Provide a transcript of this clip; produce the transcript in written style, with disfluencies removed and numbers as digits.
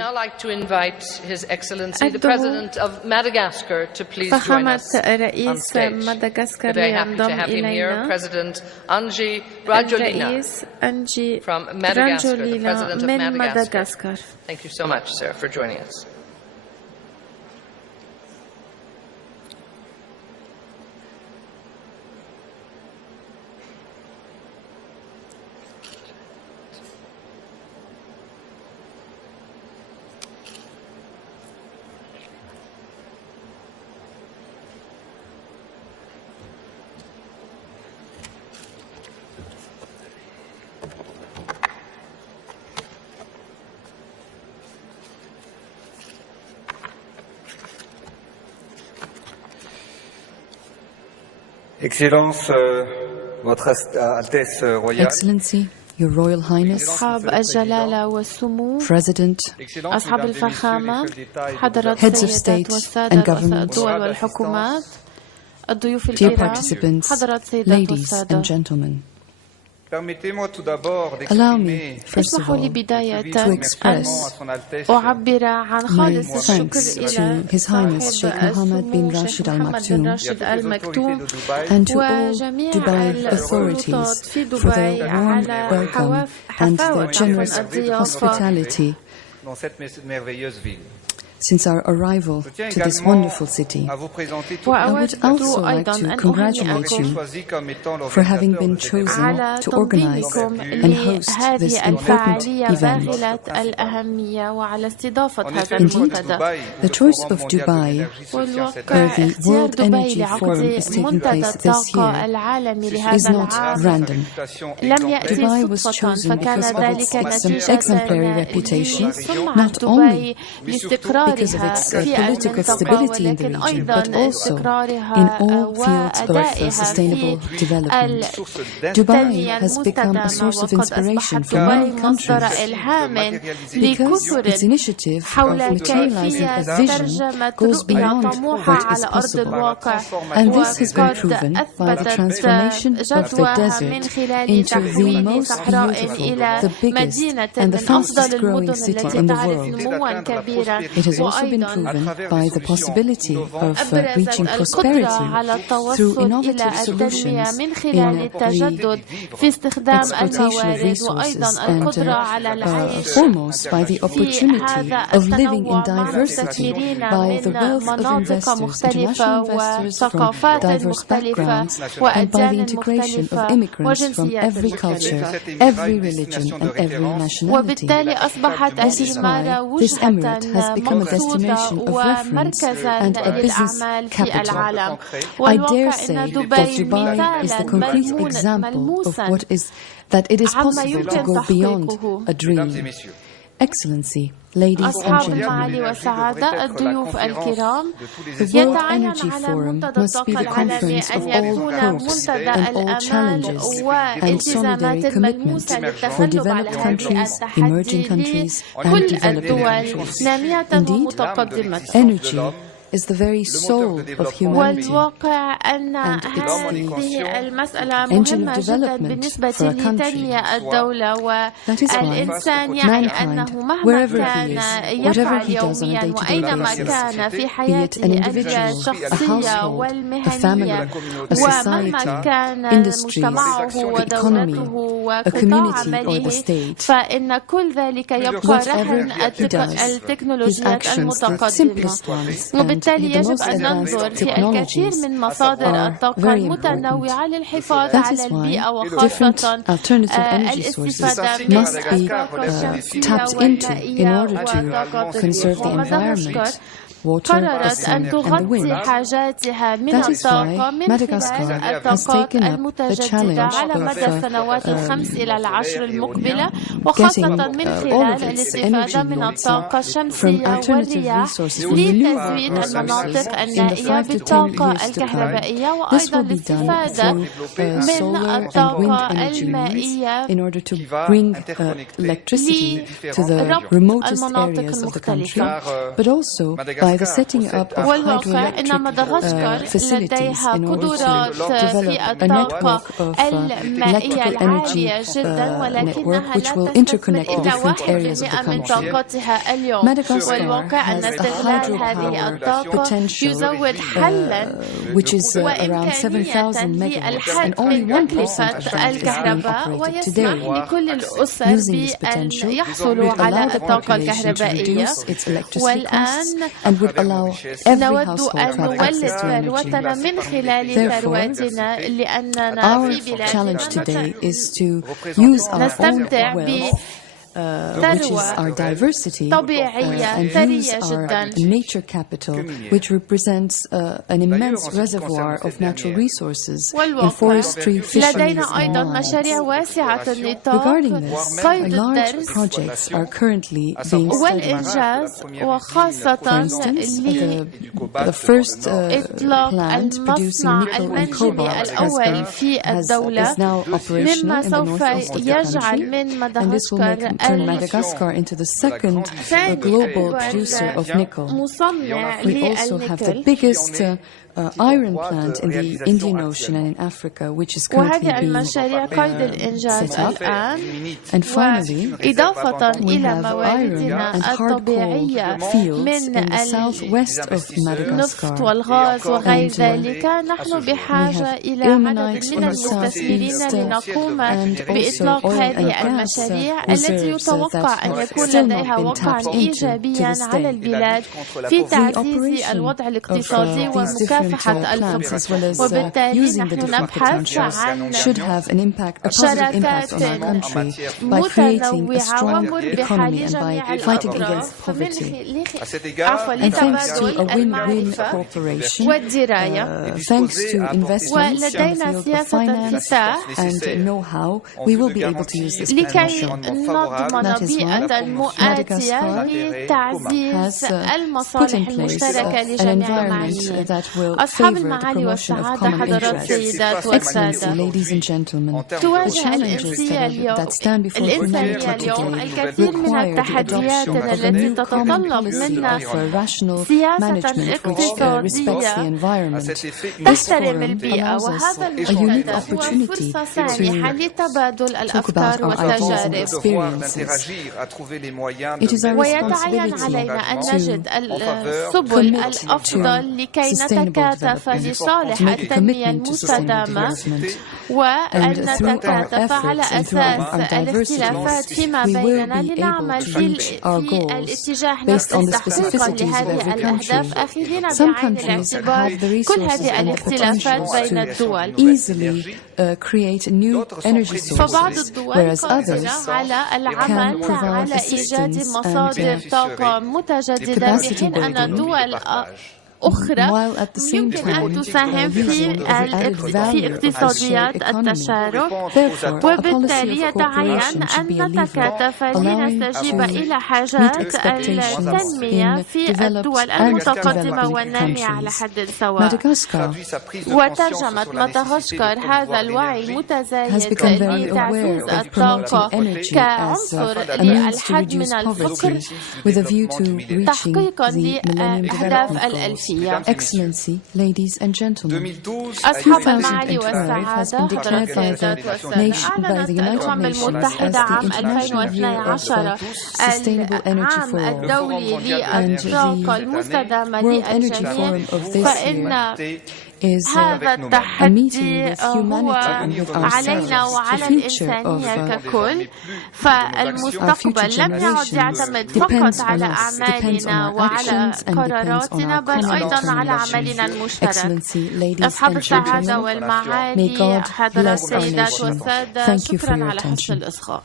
I'd like to invite His Excellency the President of Madagascar to please join us on stage. We're very happy to have him here, President Anji Rajolina from Madagascar, the President of Madagascar. Thank you so much, sir, for joining us. Excellence, Votre Altesse Royale, Excellency, Your Royal Highness, أصحاب الجلالة والسمو، President, أصحاب الفخامة، حضرات Heads of السيدات State والسادة، and رؤساء Government, الدول والحكومات، الضيوف dear الكرام، participants, حضرات السيدات ladies والسادة. and gentlemen, permettez-moi tout d'abord allow me, d'exprimer first of اسمحوا لي all, بداية to express أعبر عن my خالص thanks الشكر to إلى His Highness Sheikh صاحب Mohammed bin السمو Rashid شيخ Al محمد بن Maktoum راشد آل مكتوم and to all وجميع Dubai السلطات authorities في for their دبي warm على welcome and their حفاوة generous الضيافة hospitality dans cette merveilleuse ville. since our arrival Je tiens to this également wonderful city. à vous présenter toutes I وأود would also like أيضا to أن congratulate أهنئكم you choisi comme étant for having l'organisateur been de cet événement. على chosen to organize تنظيمكم and host this لهذه important الفعالية event. باغلة الأهمية وعلى استضافة En هذا effet, le choix de المنتدى. Dubaï, The le choice Forum of mondial de Dubai, l'énergie se tient cette والواقع where the اختيار World دبي Energy Forum لعقد is taking منتدى place this الطاقة year العالمي is لهذا not العام random. لم يأتي Dubai was صدفة، chosen فكان because of ذلك its نتيجة exemplary reputation, لسمعة not دبي only لاستقرارها because of its في political المنطقة stability in the ولكن region, أيضا but also استقرارها in all fields of وأدائها sustainable في development. Dubai التنمية has become a المستدامة، source of وقد inspiration أصبحت for many دبي مصدر countries إلهام because its لكثر initiative of حول materializing كيفية a vision ترجمة goes رؤية beyond طموحة what is على أرض possible. الواقع، And this has been وقد proven by the أثبتت transformation of the جدواها من desert خلال into the تحويل most صحراء beautiful, إلى the biggest, مدينة and the من أفضل fastest growing المدن city التي in the تعرف world. نموا كبيرا. It has also been وأيضا proven by the possibility of أبرزت reaching القدرة prosperity على through التوصل إلى innovative التنمية solutions من خلال in التجدد the في استخدام exploitation of الموارد، resources وأيضا and القدرة على العيش foremost by the في opportunity هذا of living in التنوع مع diversity مستثمرين by the من wealth of مناطق investors, مختلفة international investors from وثقافات diverse مختلفة backgrounds, and by the وأديان integration of مختلفة immigrants from وجنسيات every culture, مختلفة. every religion and every nationality. وبالتالي أصبحت This is الإمارة why this emirate has وجهة become a مقصودة destination of reference ومركزا and a business للأعمال في capital. العالم. I والواقع dare say أن that دبي Dubai is the concrete example of what is that it is عما possible to يمكن go beyond تحقيقه. a dream. Excellency, ladies and أصحاب المعالي gentlemen, والسعادة، الضيوف الكرام، the World يتعين Energy على Forum منتدى must be الطاقة the العالمي conference أن of all يكون hopes منتدى and all الآمال challenges and والالتزامات solidary commitment الملموسة for للتغلب على developed هذه countries, emerging التحدي countries and لكل developing الدول countries. نامية Indeed, ومتقدمة. energy is the very soul of humanity. والواقع أن And it's هذه المسألة engine of مهمة جدا development بالنسبة for a country. لتنمية الدولة، That is why والإنسان يعني mankind, أنه مهما wherever كان he is, whatever يفعل he does on a يوميا day-to-day وأينما basis, كان في be it an حياته individual, a الشخصية household, a والمهنية، family, a ومهما society, كان industries, مجتمعه the ودولته economy, a وقطاع community or عمله، the state, فإن كل ذلك يبقى whatever رهن he does, his التكنولوجيات actions, the المتقدمة. simplest ones and وبالتالي the يجب most أن ننظر advanced في الكثير technologies من مصادر are الطاقة very المتنوعة للحفاظ That على is البيئة why different وخاصة alternative energy sources الاستفادة من must be الطاقة الشمسية tapped into in والمائية order وطاقة to conserve the ومدغشقر environment, water, the قررت أن sun, and the تغطي wind. حاجاتها من That is الطاقة why من Madagascar خلال has الطاقات taken up the المتجددة challenge على of مدى السنوات الخمس إلى العشر المقبلة، getting وخاصة من all خلال of its الاستفادة energy من needs الطاقة from الشمسية alternative والرياح resources, from لتزويد renewable المناطق resources in the النائية 5 to 10 بالطاقة years to come. الكهربائية، This وأيضا will be done الاستفادة through من solar and wind الطاقة energy units المائية in order to bring electricity to the remotest المناطق areas of the country, المختلفة. but also by the setting up of والواقع أن مدغشقر لديها قدرات في الطاقة المائية العالية جدا ولكنها لا تستثمر إلا 1% من طاقتها اليوم والواقع أن استغلال هذه الطاقة يزود حلا وإمكانية للحد من تكلفة الكهرباء ويسمح لكل الأسر بأن يحصلوا على الطاقة الكهربائية والآن نود أن نولد ثروتنا من خلال ثروتنا لأننا في بلادنا نستمتع which is our diversity, and use our nature capital, which represents an immense reservoir of natural resources in forestry, fisheries, and wildlife. Regarding this, large projects are currently being studied. For instance, the first plant producing nickel and cobalt is now operational in the northeast of the country, and this will make turn Madagascar into the second global producer of nickel. We also have the biggest iron plant in the Indian Ocean and in Africa, which is currently being set up. And finally, we have iron and hard coal fields in the southwest of Madagascar. And we have ilmenite in the southeast and also oil and gas reserves that are still not been tapped into to this day. The operation of these different plants as well as using the different potentials should have a positive impact on our country by creating a strong economy and by fighting against poverty. And thanks to a win-win cooperation, thanks to investments in the field of finance and know-how, we will be able to use this potential. That is why Madagascar has put in place an environment that will favor the promotion of common interests. Excellency, ladies and gentlemen, the challenges that stand before humanity today require the adoption of a new common policy of rational management which respects the environment. This forum allows us a unique opportunity to talk about our ideas and experiences. It is our responsibility to commit to sustainable development, to make a commitment to sustainable development. And through our efforts and through our diversities, we will be able to reach our goals based on the specificities of every country. Some countries have the resources and the potential to easily create new energy sources, whereas others can provide assistance and capacity building, while at the same time تساهم في اقتصاديات التشارك وبالتالي يتعين أن نتكاتف لنستجيب إلى حاجات التنمية في الدول المتقدمة والنامية على حد سواء. وترجمت مدغشقر هذا الوعي المتزايد لتعزيز الطاقة كعنصر للحد من الفقر تحقيقا لأهداف الألفية. Excellency, ladies and gentlemen, أصحاب المعالي والسعادة by the United Nations as the International العام الدولي للطاقة المستدامة للجميع فإن هذا التحدي هو علينا وعلى الإنسانية ككل فالمستقبل لم يعد يعتمد فقط على أعمالنا وعلى قراراتنا بل أيضا على عملنا المشترك. أصحاب السعادة والمعالي حضرات السيدات والسادة شكرا على حسن الإصغاء.